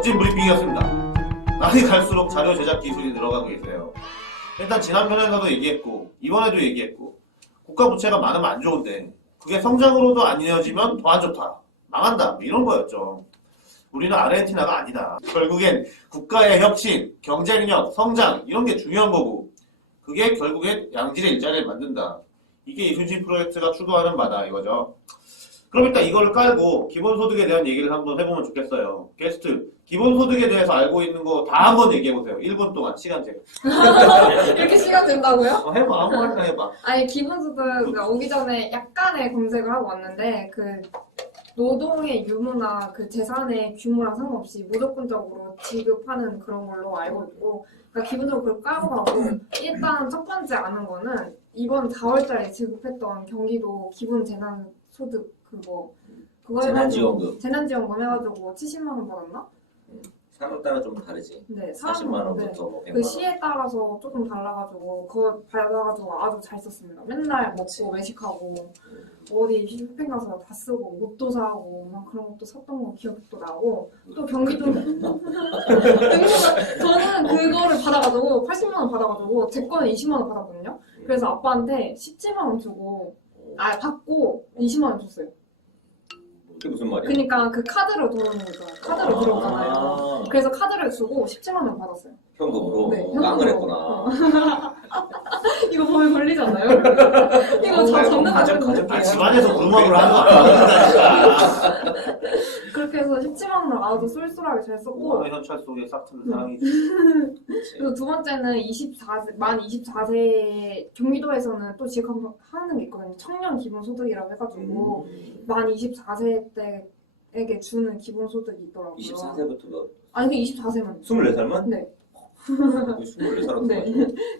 멋진 브리핑이었습니다. 날이 갈수록 자료 제작 기술이 늘어가고 있어요. 일단 지난 편에서도 얘기했고 이번에도 얘기했고 국가 부채가 많으면 안 좋은데 그게 성장으로도 안 이어지면 더 안 좋다. 망한다. 뭐 이런 거였죠. 우리는 아르헨티나가 아니다. 결국엔 국가의 혁신, 경쟁력, 성장 이런 게 중요한 거고 그게 결국엔 양질의 일자리를 만든다. 이게 이순신 프로젝트가 추구하는 바다 이거죠. 그럼 일단 이걸 깔고 기본소득에 대한 얘기를 한번 해보면 좋겠어요. 게스트, 기본소득에 대해서 알고 있는 거 다 한번 얘기해보세요. 1분 동안 시간 제가. 이렇게 시간 된다고요? 해봐. 아무 말이나 해봐. 아니 기본소득 오기 전에 약간의 검색을 하고 왔는데 그 노동의 유무나 그 재산의 규모랑 상관없이 무조건적으로 지급하는 그런 걸로 알고 있고 그러니까 기본적으로 그걸 까고 가고 일단 첫 번째 아는 거는 이번 4월달에 지급했던 경기도 기본 재난소득 그거 재난지원금. 재난지원금 해가지고 70만 원 받았나? 사람 따라 좀 다르지. 네, 40만 원부터 뭐 100만 그 원. 시에 따라서 조금 달라가지고 그거 받아가지고 아주 잘 썼습니다. 맨날 먹고 외식하고 어디 쇼핑 가서 다 쓰고 옷도 사고 막 그런 것도 샀던 거 기억도 나고 또 경기도 저는 그거를 받아가지고 80만 원 받아가지고 제 거는 20만 원 받았거든요. 그래서 아빠한테 17만 원 주고 받고 20만 원 줬어요. 그게 무슨 말이야? 그러니까 그 카드로 들어오는 거죠. 카드로 들어오잖아요. 그래서 카드를 주고 17만 원 받았어요. 현금으로? 네, 깡을 현금으로. 했구나. 이거 범인 걸리지 않나요? 이거 저 잡는 거거든요. 집안에서 구르마구를 하는 거 아니야. 그렇게 해서 17만 원을 아주 쏠쏠하게 잘 썼고 우아의 현찰 속에 싹트는 사랑이지. 그리고 두 번째는 만 24세 경기도에서는 또 지급하는 게 있거든요. 청년 기본소득이라고 해가지고 만 24세 때에게 주는 기본소득이 있더라고요. 24세부터 몇? 아니 그게 24세만 24살만? 네. 24살은 네.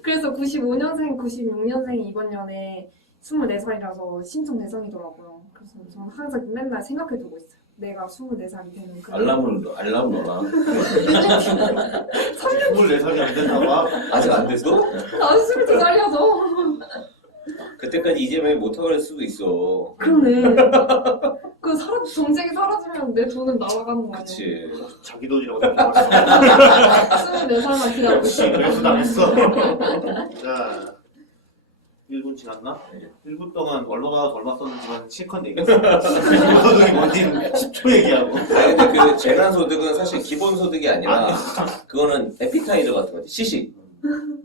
그래서 95년생, 96년생이 이번 년에 24살이라서 신청 대상이더라고요. 그래서 저는 항상 맨날 생각해두고 있어요. 내가 24살이 되는 그 알람을 넣어놔. 24살이 안 됐나 봐. 아직 안 됐어? 아직 22살이어서 그때까지 이재명이 못하고 그럴 수도 있어. 그러네. 그 정책이 사라지면 내 돈은 날아가는 거 아니야? 그치. 자기 돈이라고 생각했어. 24살만 기다리고 역시 있어. 그래서 당했어. 자, 1분 지났나? 네. 1분 동안 언론화가 얼마 썼는지만 실컷 얘기했어. 기본소득이 뭔지는 10초 얘기하고. 아니 근데 그 재난소득은 사실 기본소득이 아니라 그거는 에피타이저 같은 거지. 시식.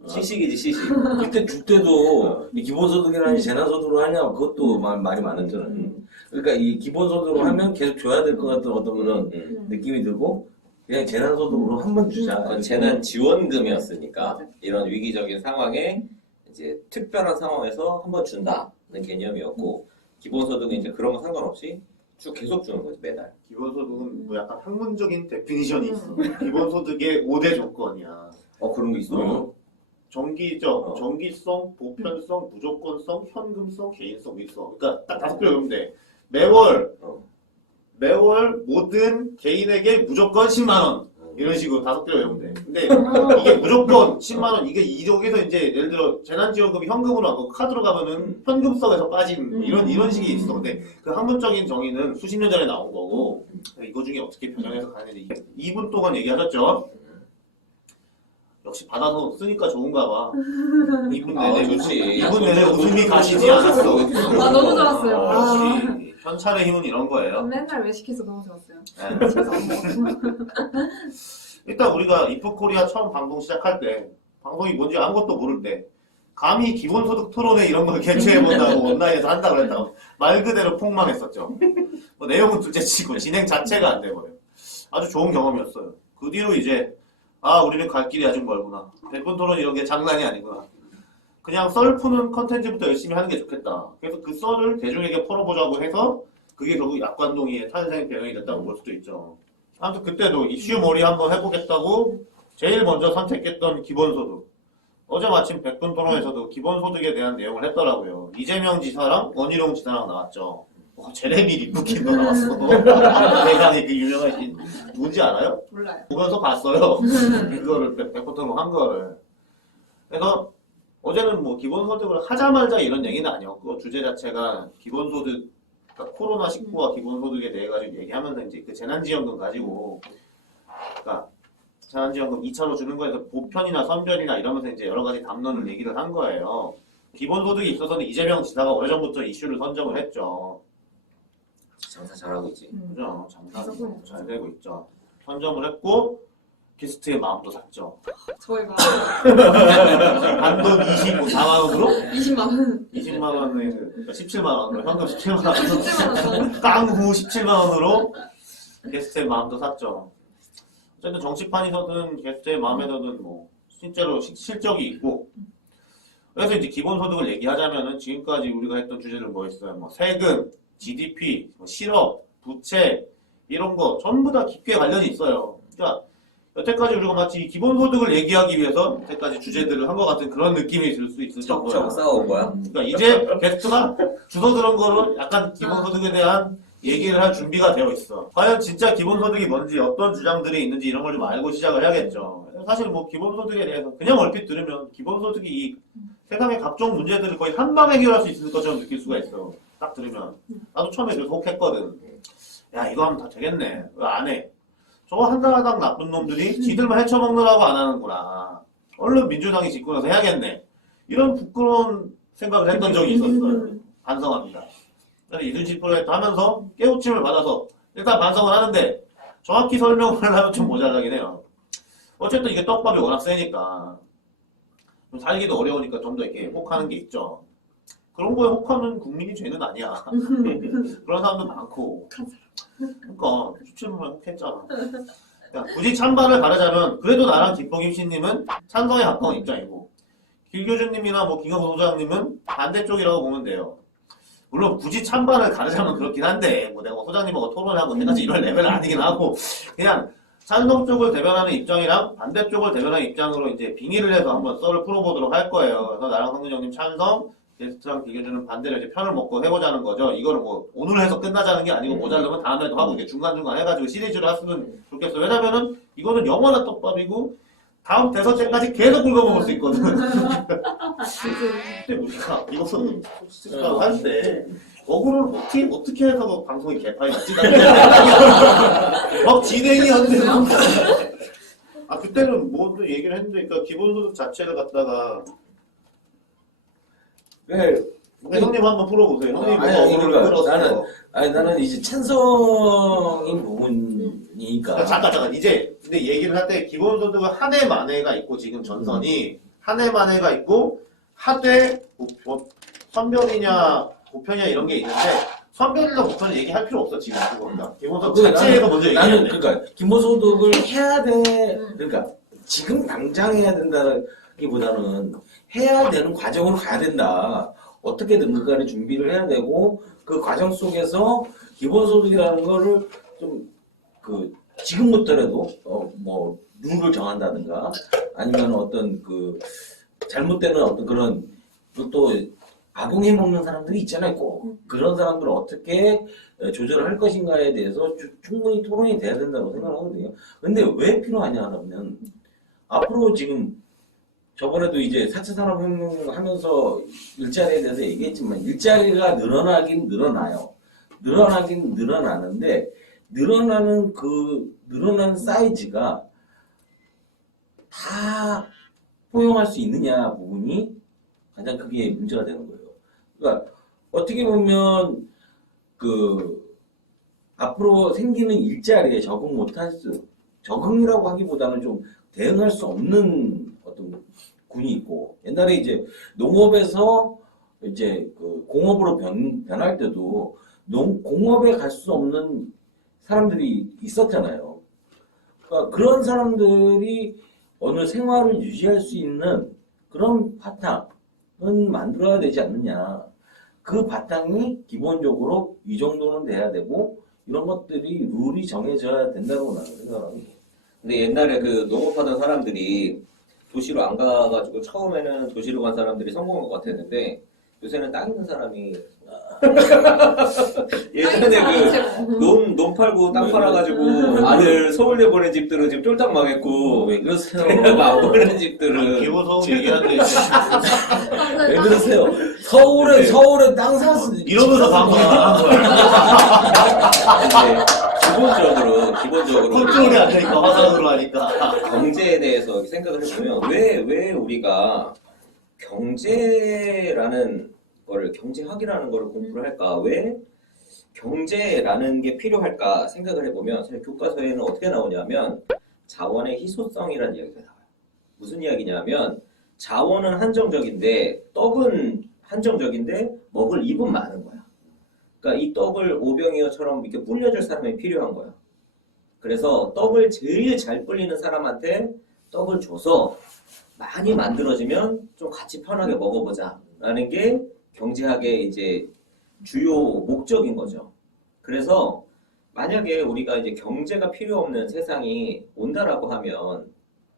시식이지 시식. 그때 줄 때도 이 기본소득이라니 재난소득으로 하냐 그것도 말이 많았잖아요. 그러니까 이 기본소득으로 하면 계속 줘야 될 것 같은 어떤 그런 느낌이 들고 그냥 재난소득으로 한 번 주자. 그건 재난지원금이었으니까 이런 위기적인 상황에 이제 특별한 상황에서 한 번 준다는 개념이었고 기본소득은 이제 그런 거 상관없이 쭉 계속 주는 거지 매달. 기본소득은 뭐 약간 학문적인 데피니션이 있어. 기본소득의 5대 조건이야. 그런 거 있어? 정기적, 정기성, 보편성, 무조건성, 현금성, 개인성 있어. 그러니까 딱 5개 외우면 돼. 매월 모든 개인에게 무조건 10만 원. 이런 식으로 5개를 외우면 돼. 근데 이게 무조건 10만 원, 이게 여기서 이제 예를 들어 재난지원금이 현금으로 하고 카드로 가면은 현금성에서 빠진 이런 식이 있어. 근데 그 학문적인 정의는 수십 년 전에 나온 거고 이거 중에 어떻게 변형해서 가는지 2분 동안 얘기하셨죠? 역시 받아서 쓰니까 좋은가 봐. 2분 내내 좋지. 2분 내내 웃음이 가시지 않았어. 아, 너무 좋았어요. 역시 현찰의 힘은 이런 거예요. 맨날 외식해서 너무 좋았어요. 네. 집에서 안 먹었어. 일단 우리가 이프코리아 처음 방송 시작할 때 방송이 뭔지 아무것도 모를 때 감히 기본소득 토론회 이런 걸 개최해본다고 온라인에서 한다고 했다고 말 그대로 폭망했었죠. 뭐 내용은 둘째치고 진행 자체가 안 돼버려요. 아주 좋은 경험이었어요. 그 뒤로 이제 우리는 갈 길이 아직 멀구나. 100분 토론 이런 게 장난이 아니구나. 그냥 썰 푸는 컨텐츠부터 열심히 하는 게 좋겠다. 그래서 그 썰을 대중에게 풀어보자고 해서 그게 결국 약관동의의 탄생 배경이 됐다고 볼 수도 있죠. 아무튼 그때도 이슈몰이 한번 해보겠다고 제일 먼저 선택했던 기본소득. 어제 마침 100분 토론에서도 기본소득에 대한 내용을 했더라고요. 이재명 지사랑 원희룡 지사랑 나왔죠. 제레미 리프킨도 나왔어. 대강의 그 유명하신 누군지 알아요? 몰라요. 보면서 봤어요. 그거를 100분 토론 한 거를. 그래서 어제는 뭐 기본소득을 하자 말자 이런 얘기는 아니었고 주제 자체가 기본소득 그러니까 코로나19와 기본소득에 대해 가지고 얘기하면서 이제 그 재난지원금 가지고 그러니까 재난지원금 2차로 주는 거에서 보편이나 선별이나 이러면서 이제 여러 가지 담론을 얘기를 한 거예요. 기본소득에 있어서는 이재명 지사가 오래전부터 이슈를 선정을 했죠. 장사 잘하고 있지. 그죠? 장사도 잘 되고 있죠. 선정을 했고 게스트의 마음도 샀죠. 저희 막 단돈 24만 원으로 20만 원. 20만 원에 17만 원으로 현금 17만 원으로 17만 원. 깡후 17만 원으로 게스트의 마음도 샀죠. 어쨌든 정치판이서든 게스트의 마음에서든 뭐 실제로 실적이 있고 그래서 이제 기본소득을 얘기하자면은 지금까지 우리가 했던 주제들 뭐였어요? 뭐 세금, GDP, 뭐 실업, 부채 이런 거 전부 다 깊게 관련이 있어요. 그러니까 여태까지 우리가 마치 이 기본소득을 얘기하기 위해서 여태까지 주제들을 한 것 같은 그런 느낌이 들 수 있을 척척 정도야. 싸워온 거야. 그러니까 이제 게스트가 주워 들은 거로 약간 기본소득에 대한 얘기를 할 준비가 되어 있어. 과연 진짜 기본소득이 뭔지 어떤 주장들이 있는지 이런 걸 좀 알고 시작을 해야겠죠. 사실 뭐 기본소득에 대해서 그냥 얼핏 들으면 기본소득이 이 세상의 각종 문제들을 거의 한 방에 해결할 수 있을 것처럼 느낄 수가 있어. 딱 들으면. 나도 처음에 그래서 혹했거든. 야 이거 하면 다 되겠네. 왜 안 해? 저거 한달하당 나쁜 놈들이 지들만 헤쳐먹느라고 안 하는구나. 얼른 민주당이 짓고 나서 해야겠네. 이런 부끄러운 생각을 했던 적이 있었어요. 반성합니다. 그래서 이순신 프로젝트 하면서 깨우침을 받아서 일단 반성을 하는데 정확히 설명을 하면 좀 모자라긴 해요. 어쨌든 이게 떡밥이 워낙 세니까 좀 살기도 어려우니까 좀 더 이렇게 혹하는 게 있죠. 그런 거에 혹하는 국민이 죄는 아니야. 그런 사람도 많고. 그러니까 17분만 혹했잖아. 그러니까 굳이 찬반을 가르자면 그래도 나랑 김봉임 씨님은 찬성에 가까운 입장이고 길교주님이나 뭐 김광수 소장님은 반대쪽이라고 보면 돼요. 물론 굳이 찬반을 가르자면 그렇긴 한데 뭐 내가 소장님하고 토론하고 해가지고 이런 레벨은 아니긴 하고 그냥 찬성 쪽을 대변하는 입장이랑 반대쪽을 대변하는 입장으로 이제 빙의를 해서 한번 썰을 풀어보도록 할 거예요. 그래서 나랑 성근정님 찬성, 게스트랑 비교주는 반대로 이제 편을 먹고 해보자는 거죠. 이거를 뭐 오늘 해서 끝나자는 게 아니고 모자르면 다음에도 하고 이게 중간중간 해가지고 시리즈로 했으면 좋겠어요. 왜냐면은 이거는 영원한 떡밥이고 다음 대선 때까지 계속 긁어먹을 수 있거든. 근데 우리가 이것은 솔직하고 할때 어그로를 어떻게 해서 방송이 개판이 났지? 막 진행이 안 되고. 아, 그때는 뭐 또 얘기를 했는데, 그러니까 기본소득 자체를 갖다가. 네. 형님 한번 풀어보세요. 형님 뭐 어그로를 그러니까 끌었어. 나는 이제 찬성인 부분이니까. 잠깐. 이제, 근데 얘기를 할 때 기본소득은 한 해 만해가 있고, 지금 전선이. 한 해 만해가 있고, 하되, 뭐, 선별이냐, 보편이냐 이런 게 있는데, 선별이나 보편을 얘기할 필요 없어, 지금 그거니까. 기본소득 자체에서 먼저 얘기해야 나는 돼. 그러니까 기본소득을 해야 돼. 그러니까 지금 당장 해야 된다기보다는 해야 되는 과정으로 가야 된다. 어떻게든 그간에 준비를 해야 되고 그 과정 속에서 기본소득이라는 거를 좀 그 지금부터라도 뭐 룰을 정한다든가 아니면 어떤 그 잘못되는 어떤 그런 또 악용해 먹는 사람들이 있잖아요. 꼭 그런 사람들을 어떻게 조절을 할 것인가에 대해서 충분히 토론이 돼야 된다고 생각하거든요. 근데 왜 필요하냐 하면 앞으로 지금 저번에도 이제 4차 산업혁명 하면서 일자리에 대해서 얘기했지만 일자리가 늘어나긴 늘어나요. 늘어나긴 늘어나는데 늘어나는 사이즈가 다 포용할 수 있느냐 부분이 가장 크게 문제가 되는 거예요. 그러니까 어떻게 보면 그 앞으로 생기는 일자리에 적응이라고 하기보다는 좀 대응할 수 없는 어떤 군이 있고 옛날에 이제 농업에서 이제 그 공업으로 변할 때도 공업에 갈 수 없는 사람들이 있었잖아요. 그러니까 그런 사람들이 어느 생활을 유지할 수 있는 그런 바탕은 만들어야 되지 않느냐. 그 바탕이 기본적으로 이 정도는 돼야 되고 이런 것들이 룰이 정해져야 된다고 나는 생각합니다. 근데 옛날에 그 농업하던 사람들이 도시로 안 가가지고 처음에는 도시로 간 사람들이 성공한 것 같았는데 요새는 땅 있는 사람이 예전에 논 팔고 땅 팔아가지고 아들 서울대 보낸 집들은 지금 쫄딱 망했고 왜 그러세요? 안 보낸 집들은 기본소득 얘기하는데 왜 그러세요? 서울에 땅 샀으니 이러면서 방송을 하는 거야. 기본적으로 컨트롤이 안 되니까 화상으로 하니까. 경제에 대해서 생각을 해보면 왜 우리가 경제라는 거를 경제학이라는 거를 공부를 할까? 왜 경제라는 게 필요할까 생각을 해보면 사실 교과서에는 어떻게 나오냐면 자원의 희소성이라는 이야기가 나와요. 무슨 이야기냐면 자원은 한정적인데 떡은 한정적인데 먹을 입은 많은 거야. 그러니까 이 떡을 오병이어처럼 이렇게 불려줄 사람이 필요한 거야. 그래서 떡을 제일 잘 불리는 사람한테 떡을 줘서 많이 만들어지면 좀 같이 편하게 먹어보자 라는 게 경제학의 이제 주요 목적인 거죠. 그래서 만약에 우리가 이제 경제가 필요 없는 세상이 온다라고 하면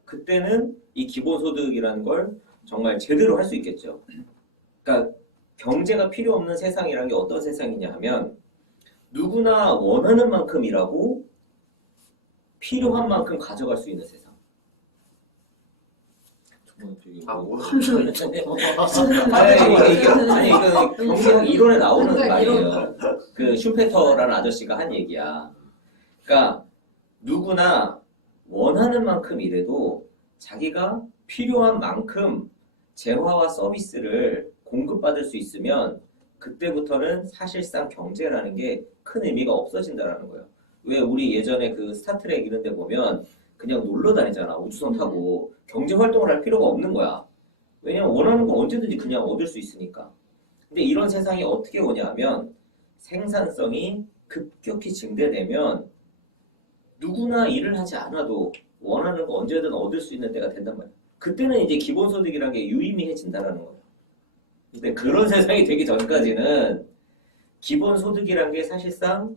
그때는 이 기본소득이라는 걸 정말 제대로 할 수 있겠죠. 그러니까 경제가 필요 없는 세상이라는 게 어떤 세상이냐 하면 누구나 원하는 만큼 일하고 필요한 만큼 가져갈 수 있는 세상. 뭐 아니 이거 경제학 이론에 나오는 경제학 말이에요. 그 슈페터라는 아저씨가 한 얘기야. 그러니까 누구나 원하는 만큼 일해도 자기가 필요한 만큼 재화와 서비스를 공급받을 수 있으면 그때부터는 사실상 경제라는 게 큰 의미가 없어진다라는 거예요. 왜 우리 예전에 그 스타트랙 이런 데 보면 그냥 놀러 다니잖아. 우주선 타고. 경제 활동을 할 필요가 없는 거야. 왜냐면 원하는 거 언제든지 그냥 얻을 수 있으니까. 근데 이런 세상이 어떻게 오냐 하면 생산성이 급격히 증대되면 누구나 일을 하지 않아도 원하는 거 언제든 얻을 수 있는 때가 된단 말이야. 그때는 이제 기본소득이라는 게 유의미해진다라는 거예요. 근데 그런 세상이 되기 전까지는 기본소득이라는 게 사실상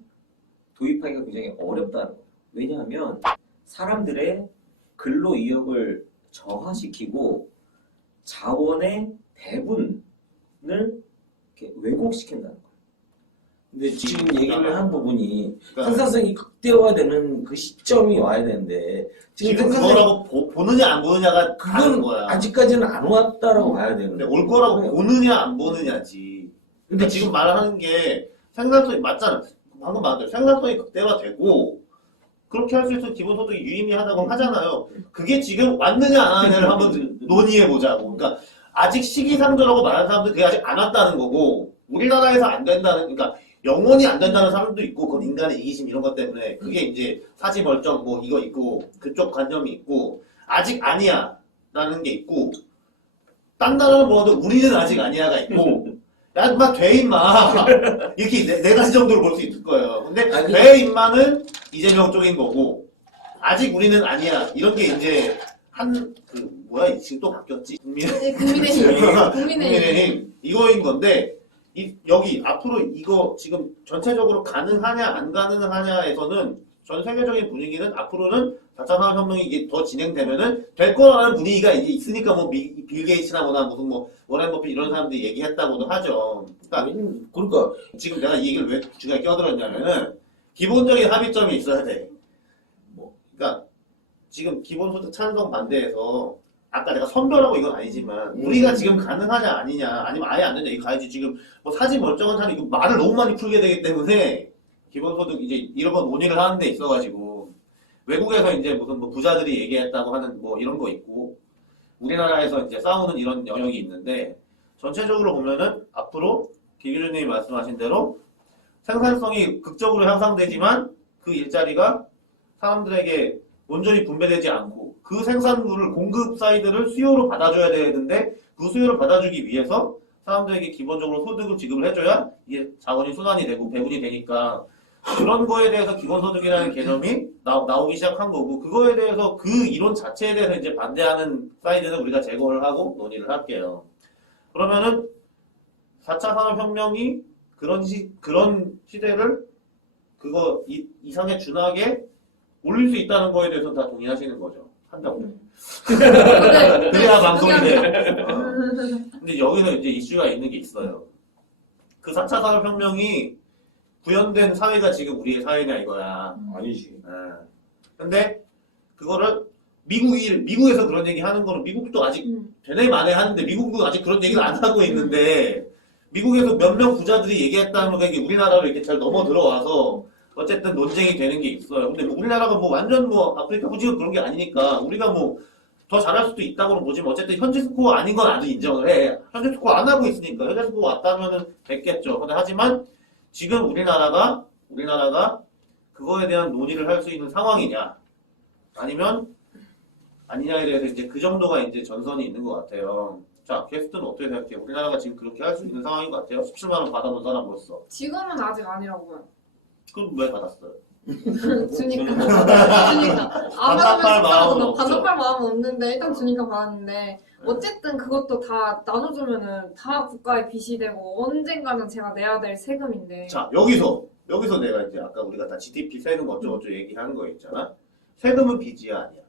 도입하기가 굉장히 어렵다는 거예요. 왜냐하면 사람들의 근로이력을 저하시키고 자원의 배분을 이렇게 왜곡시킨다는 거예요. 근데 지금 얘기를 한 부분이 그러니까 생산성이 극대화되는 그 시점이 와야 되는데 지금 그거라고 보느냐 안 보느냐가 다른 그건 거야. 아직까지는 안 왔다라고 봐야 되는데 근데 올 거라고 보느냐 안 보느냐지. 근데 지금 말하는 게 생산성이 맞잖아. 방금 말한 대로 생산성이 극대화되고 그렇게 할 수 있어서 기본소득이 유의미하다고 하잖아요. 그게 지금 왔느냐 안 왔느냐를 한번 논의해 보자고. 그러니까 아직 시기상조라고 말하는 사람들 그게 아직 안 왔다는 거고 우리나라에서 안 된다는 그러니까 영원히 안 된다는 사람도 있고 그건 인간의 이기심 이런 것 때문에 그게 이제 사지멀쩡 뭐 이거 있고 그쪽 관념이 있고 아직 아니야 라는 게 있고 딴 나라는 뭐도 우리는 아직 아니야가 있고 야 인마 돼 인마 이렇게 네 가지 정도로 볼 수 있을 거예요. 근데 아니. 돼 인마는 이재명 쪽인 거고 아직 우리는 아니야 이런 게 이제 한 그 뭐야 지금 또 바뀌었지 국민의힘 이거인 건데 여기 앞으로 이거 지금 전체적으로 가능하냐 안 가능하냐에서는 전 세계적인 분위기는 앞으로는 4차 산업혁명이 이게 더 진행되면은 될 거라는 분위기가 이제 있으니까 뭐 빌 게이츠나 뭐나 무슨 뭐 워렌 버핏 이런 사람들이 얘기했다고도 하죠. 그러니까 지금 내가 이 얘기를 왜 중간에 껴들었냐면은 기본적인 합의점이 있어야 돼. 그러니까 지금 기본소득 찬성 반대에서 아까 내가 선별하고 이건 아니지만 우리가 지금 가능하냐 아니냐 아니면 아예 안 되냐 이거 가야지 지금 뭐 사지 멀쩡한 사람이 이거 말을 너무 많이 풀게 되기 때문에 기본소득 이제 이런 거 논의를 하는 데 있어가지고 외국에서 이제 무슨 뭐 부자들이 얘기했다고 하는 뭐 이런 거 있고 우리나라에서 이제 싸우는 이런 영역이 있는데 전체적으로 보면은 앞으로 김기준님이 말씀하신 대로 생산성이 극적으로 향상되지만 그 일자리가 사람들에게 온전히 분배되지 않고 그 생산물을 공급 사이드를 수요로 받아줘야 되는데 그 수요를 받아주기 위해서 사람들에게 기본적으로 소득을 지급을 해줘야 이게 자원이 순환이 되고 배분이 되니까 그런 거에 대해서 기본소득이라는 개념이 나오기 시작한 거고 그거에 대해서 그 이론 자체에 대해서 이제 반대하는 사이드는 우리가 제거를 하고 논의를 할게요. 그러면은 4차 산업혁명이 그런 시대를 그거 이상에 준하게 올릴 수 있다는 거에 대해서 다 동의하시는 거죠. 한다고. 그래야 방송이 돼. 근데 여기서 이제 이슈가 있는 게 있어요. 그 4차 산업혁명이 구현된 사회가 지금 우리의 사회냐 이거야. 아니지. 근데 그거를 미국에서 그런 얘기 하는 거는 미국도 아직 되네 만에 하는데 미국도 아직 그런 얘기를 안 하고 있는데 미국에서 몇 명 부자들이 얘기했다는 게 우리나라로 이렇게 잘 넘어 들어와서 어쨌든 논쟁이 되는 게 있어요. 근데 뭐 우리나라가 뭐 완전 뭐 아프리카 후지가 그런 게 아니니까 우리가 뭐 더 잘할 수도 있다고는 보지만 어쨌든 현재 스코어 아닌 건 나도 인정을 해. 현재 스코어 안 하고 있으니까 현재 스코어 왔다면은 됐겠죠. 근데 하지만 지금 우리나라가 그거에 대한 논의를 할 수 있는 상황이냐 아니면 아니냐에 대해서 이제 그 정도가 이제 전선이 있는 것 같아요. 자, 게스트는 어떻게 생각해? 우리나라가 지금 그렇게 할 수 있는 상황인 것 같아요? 17만 원 받아본 사람으로서. 지금은 아직 아니라고요. 그럼 왜 받았어요? 주니까. 안 반납할 받으면 마음은 속상하잖아. 없죠. 반납할 마음은 없는데 일단 주니까 받았는데 어쨌든 그것도 다 나눠주면은 다 국가에 빚이 되고 언젠가는 제가 내야 될 세금인데. 자, 여기서 내가 이제 아까 우리가 다 GDP 세금 어쩌고저쩌고 얘기하는 거 있잖아. 세금은 빚이야 아니야?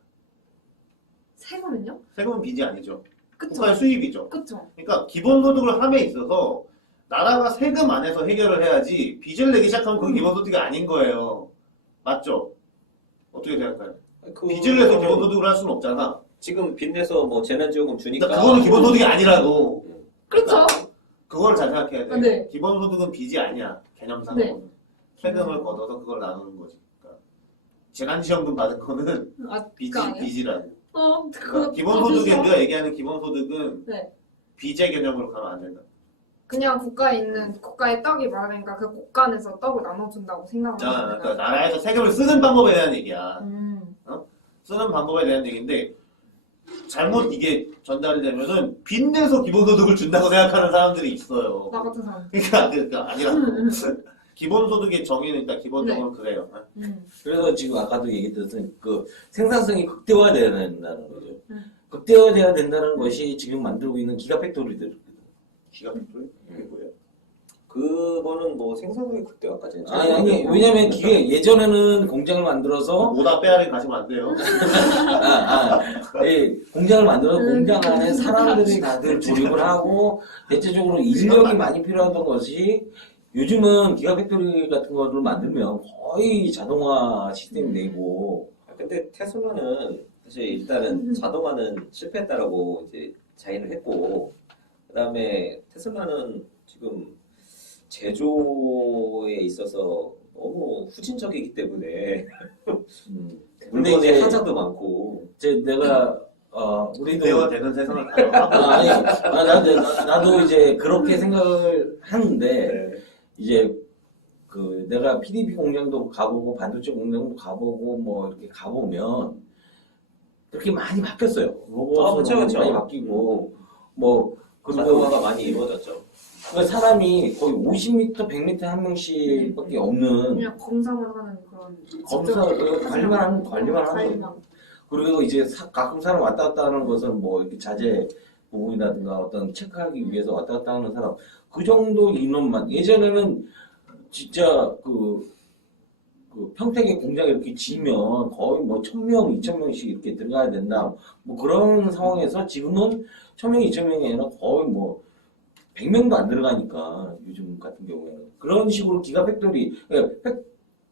세금은요? 세금은 빚이 아니죠. 그쵸? 국가의 수입이죠. 그쵸? 그러니까 기본소득을 함에 있어서 나라가 세금 안에서 해결을 해야지 빚을 내기 시작하면 그건 기본소득이 아닌 거예요. 맞죠? 어떻게 생각해요? 빚을 내서 기본소득을 할 수는 없잖아. 지금 빚내서 뭐 재난지원금 주니까 그러니까 그거는 기본소득이 아니라고. 그쵸? 그걸 잘 생각해야 돼. 네. 기본소득은 빚이 아니야. 개념상으로는. 네. 세금을 걷어서 그걸 나누는 거지. 그러니까 재난지원금 받은 거는 아, 빚이, 그거 아니에요? 빚이라고. 그거 그러니까 기본소득에 빚이요? 우리가 얘기하는 기본소득은 네. 빚의 개념으로 가면 안 된다. 그냥 국가에 떡이 많으니까 그 국간에서 떡을 나눠준다고 생각을 자, 합니다. 그러니까 나라에서 세금을 쓰는 방법에 대한 얘기야. 음. 쓰는 방법에 대한 얘기인데 잘못 이게 전달이 되면은 빚내서 기본소득을 준다고 생각하는 사람들이 있어요. 나 같은 사람. 그러니까 아니라 기본소득의 정의는 일단 기본적으로 그래요. 그래서 지금 아까도 얘기했듯이 그 생산성이 극대화돼야 된다는 거죠. 음. 극대화돼야 된다는 것이 지금 만들고 있는 기가팩토리들. 기가 팩토리? 그게 뭐예요? 그거는 뭐 생산성이 극대화까지는 아니 왜냐면 기계 예전에는 공장을 만들어서 모다 빼야리 가시면 안 돼요. 공장을 만들어서 공장 안에 사람들이 다들 조립을 하고 대체적으로 인력이 많이 필요하던 것이 요즘은 기가팩토리 같은 거를 만들면 거의 자동화 시스템이 되고. 근데 테슬라는 사실 일단은 자동화는 실패했다라고 이제 자인을 했고, 그다음에 테슬라는 지금 제조에 있어서 너무 후진적이기 때문에 근데 물건의 이제 하자도 많고. 내가 우리도 대화 되는 세상을 가져가고 나도 이제 그렇게 생각을 하는데 이제 그 내가 PDB 공장도 가보고 반도체 공장도 가보고 뭐 이렇게 가보면 그렇게 많이 바뀌었어요. 로봇으로 그쵸. 많이 바뀌고 뭐 그리고 자동화가 많이 이루어졌죠. 그러니까 사람이 거의 50m, 100m 한 명씩밖에 없는 그냥 검사만 하는 그런. 검사 관리만 하는 거예요. 관리만. 그리고 이제 가끔 사람 왔다 갔다 하는 것은 뭐 이렇게 자재 부분이라든가 어떤 체크하기 위해서 왔다 갔다 하는 사람 그 정도 인원만. 예전에는 진짜 그 평택의 공장에 이렇게 지면 거의 뭐 1000명, 2000명씩 이렇게 들어가야 된다. 뭐 그런 상황에서 지금은 1000명, 2000명이 아니라 거의 뭐 100명도 안 들어가니까 요즘 같은 경우에는 그런 식으로 기가팩토리,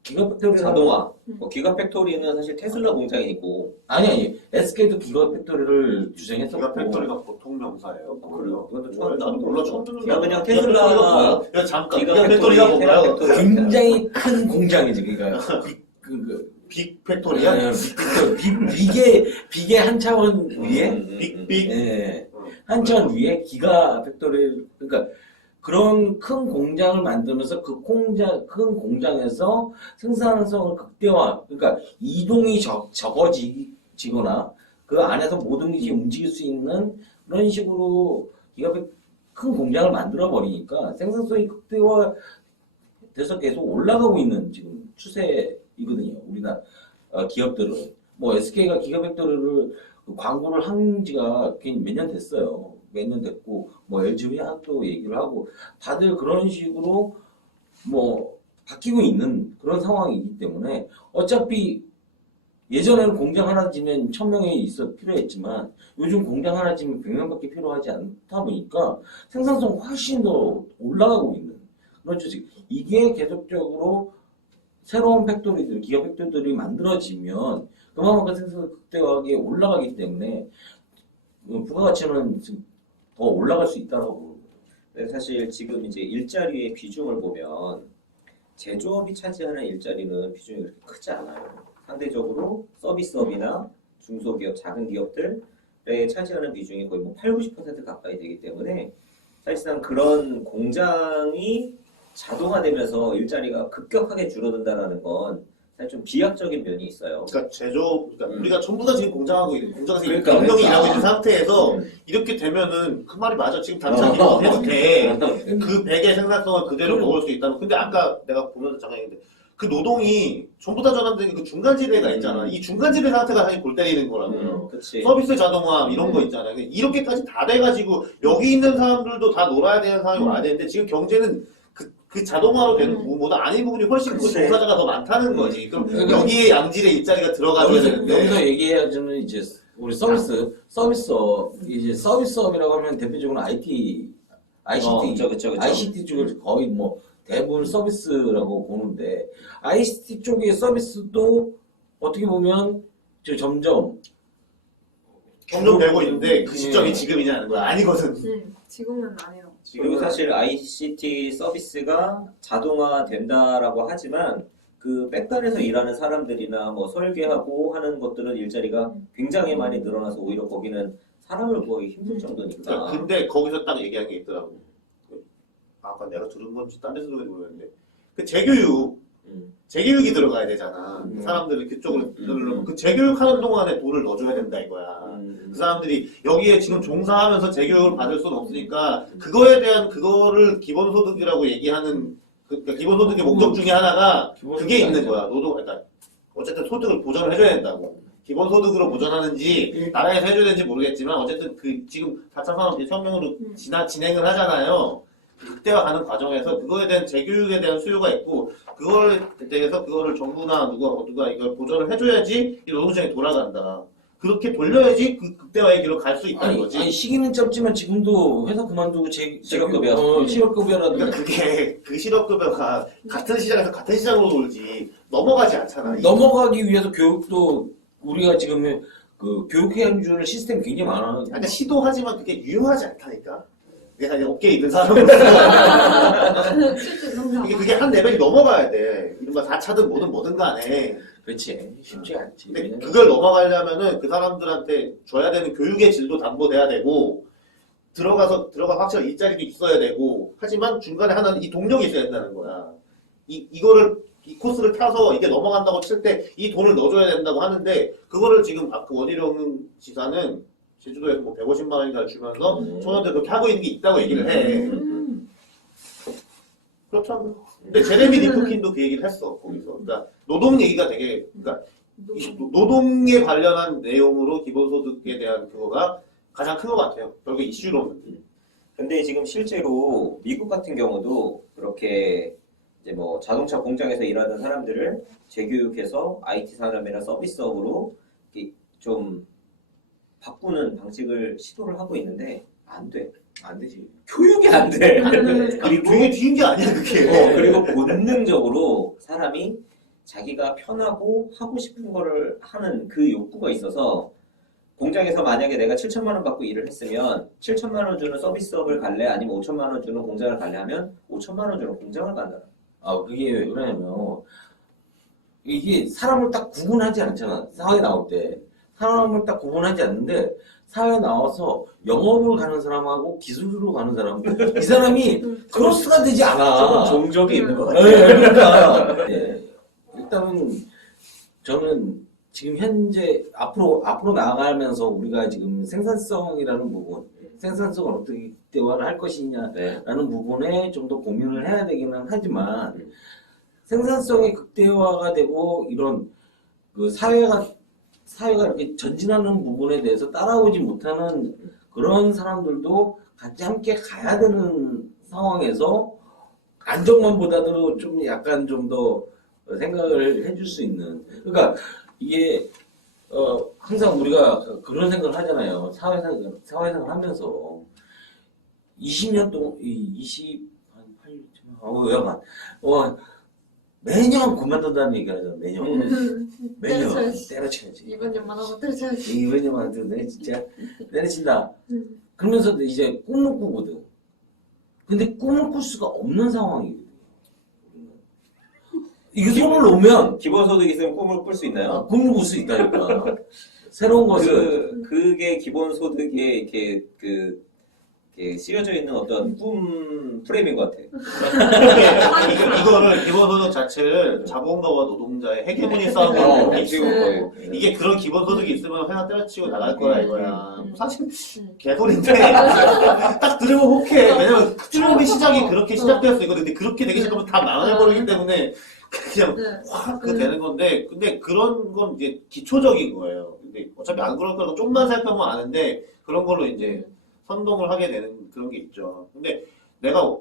기가팩토리 자동화. 뭐 기가팩토리는 사실 테슬라 공장이고. 아니 SK도 기가팩토리를 주장했었고. 기가팩토리가 보통 명사예요. 그래요? 그것도 처음 나도 몰라 처음 듣는 그냥 거야. 테슬라가 뭐야? 야 잠깐 기가팩토리가 뭔가요? 굉장히 큰 공장이지 그러니까 빅팩토리야? 빅의 한 차원 위에 빅빅. 예, 한 차원 위에 기가팩토리 그러니까 그런 큰 공장을 만들면서 그 큰 공장에서 생산성을 극대화 그러니까 이동이 적어지거나 그 안에서 모든 것이 움직일 수 있는 그런 식으로 큰 공장을 만들어 버리니까 생산성이 극대화 돼서 계속 올라가고 있는 지금 추세이거든요. 우리나라 기업들은 뭐 SK가 기가팩토리를 광고를 한 지가 몇 년 됐어요. 몇 년 됐고 뭐 LG 화학도 얘기를 하고 다들 그런 식으로 뭐 바뀌고 있는 그런 상황이기 때문에 어차피 예전에는 공장 하나 지면 1000명이 필요했지만 요즘 공장 하나 지면 100명밖에 필요하지 않다 보니까 생산성 훨씬 더 올라가고 있는 그렇죠. 이게 계속적으로 새로운 팩토리들, 기업 팩토리들이 만들어지면 그만큼 생산성 극대화하게 올라가기 때문에 부가가치는 더 올라갈 수 있다고. 근데 사실 지금 이제 일자리의 비중을 보면 제조업이 차지하는 일자리는 비중이 그렇게 크지 않아요. 상대적으로 서비스업이나 중소기업, 작은 기업들에 차지하는 비중이 거의 뭐 8, 90% 가까이 되기 때문에 사실상 그런 공장이 자동화되면서 일자리가 급격하게 줄어든다는 건 사실 좀 비약적인 면이 있어요. 그러니까 그러니까 우리가 전부 다 지금 공장하고 있는 공장에서 그러니까, 명령이 그러니까. 일하고 있는 상태에서 음. 이렇게 되면은 그 말이 맞아. 지금 당장 이거 해도 돼. 음. 그 100의 생산성을 그대로 먹을 수 있다는. 근데 아까 내가 보면서 잠깐 얘기했는데 그 노동이 전부 다 전환되는 그 중간지대가 있잖아. 이 중간지대 상태가 사실 골 때리는 거라고요. 그치. 서비스 자동화 이런 거 있잖아요. 이렇게까지 다 돼가지고 여기 있는 사람들도 다 놀아야 되는 상황이 와야 되는데 지금 경제는 그 자동화로 되는 부분보다 아닌 부분이 훨씬 크고 그치. 종사자가 더 많다는 거지. 그럼 그러니까 여기에 양질의 일자리가 들어가줘야 되는데. 여기서 얘기해야지는 이제 우리 서비스업, 이제 서비스업이라고 하면 대표적으로 ICT 그쵸. ICT 쪽을 거의 뭐 대부분 서비스라고 보는데 ICT 쪽의 서비스도 어떻게 보면 점점 되고 있는데 그 시점이 지금이냐는 거야. 아니거든. 지금은 안 해요. 그리고 사실 ICT 서비스가 자동화 된다라고 하지만 그 백단에서 일하는 사람들이나 뭐 설계하고 하는 것들은 일자리가 굉장히 많이 늘어나서 오히려 거기는 사람을 구하기 힘들 정도니까. 근데 거기서 딱 얘기한 게 있더라고. 아까 내가 들은 건지 딴 데서 들은 건지 모르겠는데 그 재교육이 들어가야 되잖아. 사람들을 그쪽으로 들으려면 그 재교육하는 동안에 돈을 넣어줘야 된다 이거야. 그 사람들이 여기에 지금 종사하면서 재교육을 받을 수는 없으니까 그거에 대한 그거를 기본소득이라고 얘기하는 그러니까 기본소득의 목적 중에 하나가 그게 있는 거야. 그러니까 어쨌든 소득을 보전을 해줘야 된다고. 기본소득으로 보전하는지 나라에서 해줘야 되는지 모르겠지만 어쨌든 그 지금 4차 산업혁명으로 진행을 하잖아요. 그때와 가는 과정에서 그거에 대한 재교육에 대한 수요가 있고 그거에 대해서 그거를 정부나 누가 이걸 보전을 해줘야지 이 노동시장이 돌아간다. 그렇게 돌려야지 그 극대화의 길로 갈 수 있다는 거지. 아니 시기는 짧지만 지금도 회사 그만두고 실업급여. 실업급여라도 그러니까 그게 그 실업급여가 같은 시장에서 같은 시장으로 돌지 넘어가지 않잖아. 넘어가기 위해서 교육도 우리가 지금 그 교육해주는 시스템이 굉장히 많아. 그러니까 시도하지만 그게 유효하지 않다니까. 내가 이제 업계에 있는 사람으로서 실제 그런 그게 한 레벨이 넘어가야 돼. 이른바 4차든 뭐든 간에. 그렇지 쉽지 않지. 근데 그걸 넘어가려면은 그 사람들한테 줘야 되는 교육의 질도 담보돼야 되고 들어가 확실히 일자리도 있어야 되고 하지만 중간에 하나는 이 동력이 있어야 된다는 거야. 이 코스를 타서 이게 넘어간다고 칠 때 이 돈을 넣어줘야 된다고 하는데 그거를 지금 그 원희룡 지사는 제주도에서 뭐 150만 원인가 주면서 청년들 그렇게 하고 있는 게 있다고 얘기를 해. 그렇죠. 근데 제레미 리프킨도 그 얘기를 했어 거기서. 그러니까 노동 얘기가 되게 그러니까 노동에 관련한 내용으로 기본소득에 대한 그거가 가장 큰 것 같아요. 결국 이슈로는. 근데 지금 실제로 미국 같은 경우도 그렇게 이제 뭐 자동차 공장에서 일하는 사람들을 재교육해서 IT 산업이나 서비스업으로 좀 바꾸는 방식을 시도를 하고 있는데 안 돼. 안 되지. 교육이 안 돼. 아니 되게 뒤인 게 아니야 그게. 그리고 본능적으로 사람이 자기가 편하고 하고 싶은 거를 하는 그 욕구가 있어서 공장에서 만약에 내가 7천만 원 받고 일을 했으면 7천만 원 주는 서비스업을 갈래? 아니면 5천만 원 주는 공장을 갈래? 하면 5천만 원 주는 공장을 간다. 그게 왜 그러냐면 이게 사람을 딱 구분하지 않잖아. 사회에 나올 때. 사람을 딱 구분하지 않는데 사회에 나와서 영업을 가는 사람하고 기술으로 가는 사람 이 사람이 크로스가 되지 않아. 종족이 있는 것 같아요. 네, 그러니까 일단은 저는 지금 현재 앞으로 나아가면서 우리가 지금 생산성이라는 부분, 생산성을 어떻게 극대화를 할 것이냐라는 부분에 좀 더 고민을 해야 되기는 하지만 생산성의 극대화가 되고 이런 그 사회가 이렇게 전진하는 부분에 대해서 따라오지 못하는 그런 사람들도 같이 함께 가야 되는 상황에서 안정만보다도 좀 약간 좀 더 생각을 해줄 수 있는. 그러니까 이게 항상 우리가 그런 생각을 하잖아요. 사회생활 하면서 20년 동안 28년 매년 그만둔다는 얘기 하잖아. 매년 때려쳐야지. 이번 년만 하고 때려쳐야지. 이번 년만 하면 진짜 때려친다. 그러면서 이제 꿈을 꾸거든. 근데 꿈을 꿀 수가 없는 상황이거든. 이게 손을 놓으면 기본소득 있으면 꿈을 꿀 수 있나요? 꿈을 꿀 수 있다니까. 새로운 것을. 그게 기본소득에 이렇게 이렇게 씌워져 있는 어떤 꿈 프레임인 것 같아. 이거를 기본소득 자체를 자본가와 노동자의 헤게모니 싸움으로 비치고 거예요. 이게 그런 기본소득이 있으면 회사 때려치고 나갈 거라 이거야. 사실 개소리인데 딱 들으면 혹해. 왜냐면 처음에 시작이 그렇게 시작되었어. 이거 근데 그렇게 되기 시작하면 다 망해버리기 때문에 그냥 확 되는 건데, 근데 그런 건 이제 기초적인 거예요. 근데 어차피 안 그럴 거라고 좀만 생각하면 아는데 그런 걸로 이제 선동을 하게 되는 그런 게 있죠. 근데 내가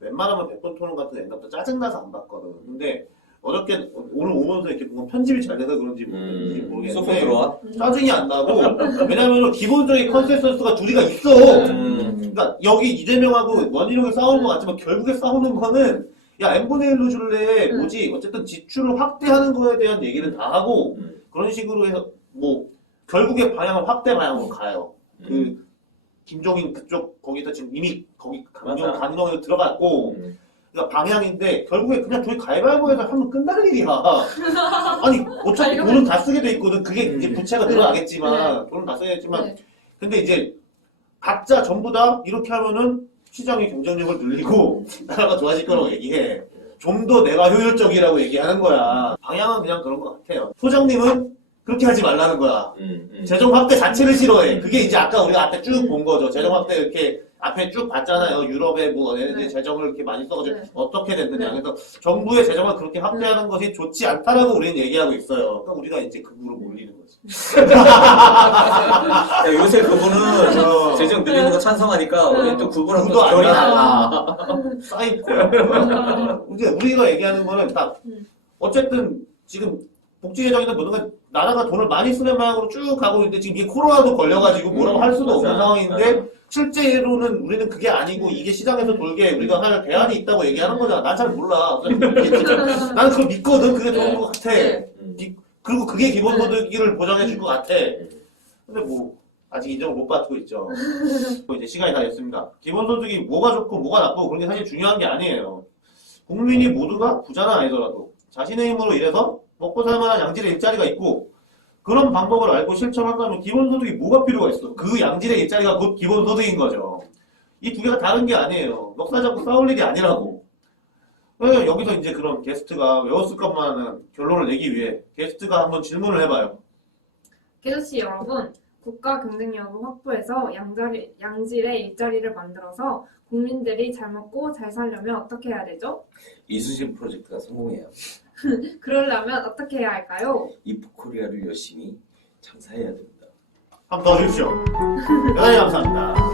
웬만하면 100번 토론 같은 엔답도 짜증나서 안 봤거든. 근데 어저께 오늘 오면서 이렇게 뭔가 편집이 잘 돼서 그런지 쏙쏙 모르겠는데 들어와. 짜증이 안 나고, 왜냐면 기본적인 컨센서스가 둘이가 있어. 그러니까 여기 이재명하고 원희룡이 싸우는 것 같지만 결국에 싸우는 거는 야 n분의 1로 줄래 뭐지 어쨌든 지출을 확대하는 거에 대한 얘기를 다 하고 그런 식으로 해서 뭐 결국에 방향은 확대 방향으로 가요. 그 김종인 그쪽 거기서 지금 이미 거기 강경에도 들어갔고 그러니까 방향인데 결국에 그냥 저희 가위바위보에서 하면 끝나는 일이야. 아니 어차피 돈은 다 쓰게 돼 있거든. 그게 이제 부채가 늘어나겠지만 돈은 다 쓰게 되지만 근데 이제 각자 전부 다 이렇게 하면은 시장의 경쟁력을 늘리고 나라가 좋아질 거라고 얘기해. 좀 더 내가 효율적이라고 얘기하는 거야. 방향은 그냥 그런 것 같아요. 소장님은 그렇게 하지 말라는 거야. 재정 확대 자체를 싫어해. 그게 이제 아까 우리가 앞에 쭉 본 거죠. 재정 확대 이렇게 앞에 쭉 봤잖아요. 유럽에 뭐 얘네들이 재정을 이렇게 많이 써가지고 어떻게 됐느냐. 그래서 정부의 재정을 그렇게 확대하는 것이 좋지 않다라고 우리는 얘기하고 있어요. 그러니까 우리가 이제 극으로 몰리는 거지. 야, 요새 그분은 재정 늘리는 거 찬성하니까 우리 또 그분하고 구도 안 결이 나와. 달라. 사이코. 이제 우리가 얘기하는 거는 딱 어쨌든 지금 복지 재정이나 모든 건 나라가 돈을 많이 쓰는 방향으로 쭉 가고 있는데 지금 이게 코로나도 걸려가지고 뭐라고 할 수도 없는 상황인데 실제로는 우리는 그게 아니고 이게 시장에서 돌게 우리가 할 대안이 있다고 얘기하는 거잖아. 난 잘 몰라. 나는 그걸 믿거든. 그게 좋은 것 같아. 그리고 그게 기본소득을 보장해 줄 것 같아. 근데 뭐 아직 인정을 못 받고 있죠. 이제 시간이 다 됐습니다. 기본소득이 뭐가 좋고 뭐가 나쁘고 그런 게 사실 중요한 게 아니에요. 국민이 모두가 부자는 아니더라도 자신의 힘으로 일해서 먹고 살만한 양질의 일자리가 있고 그런 방법을 알고 실천한다면 기본소득이 뭐가 필요가 있어? 그 양질의 일자리가 곧 기본소득인 거죠. 이 두 개가 다른 게 아니에요. 넉살 잡고 싸울 일이 아니라고. 여기서 이제 그런 게스트가 외웠을 것만한 결론을 내기 위해 게스트가 한번 질문을 해봐요. 게스트 여러분, 국가 경쟁력을 확보해서 양질의 일자리를 만들어서 국민들이 잘 먹고 잘 살려면 어떻게 해야 되죠? 이수진 프로젝트가 성공해요. 그러려면 어떻게 해야 할까요? 이프코리아를 열심히 장사해야 됩니다. 한번 더 주십시오. 대단히 감사합니다.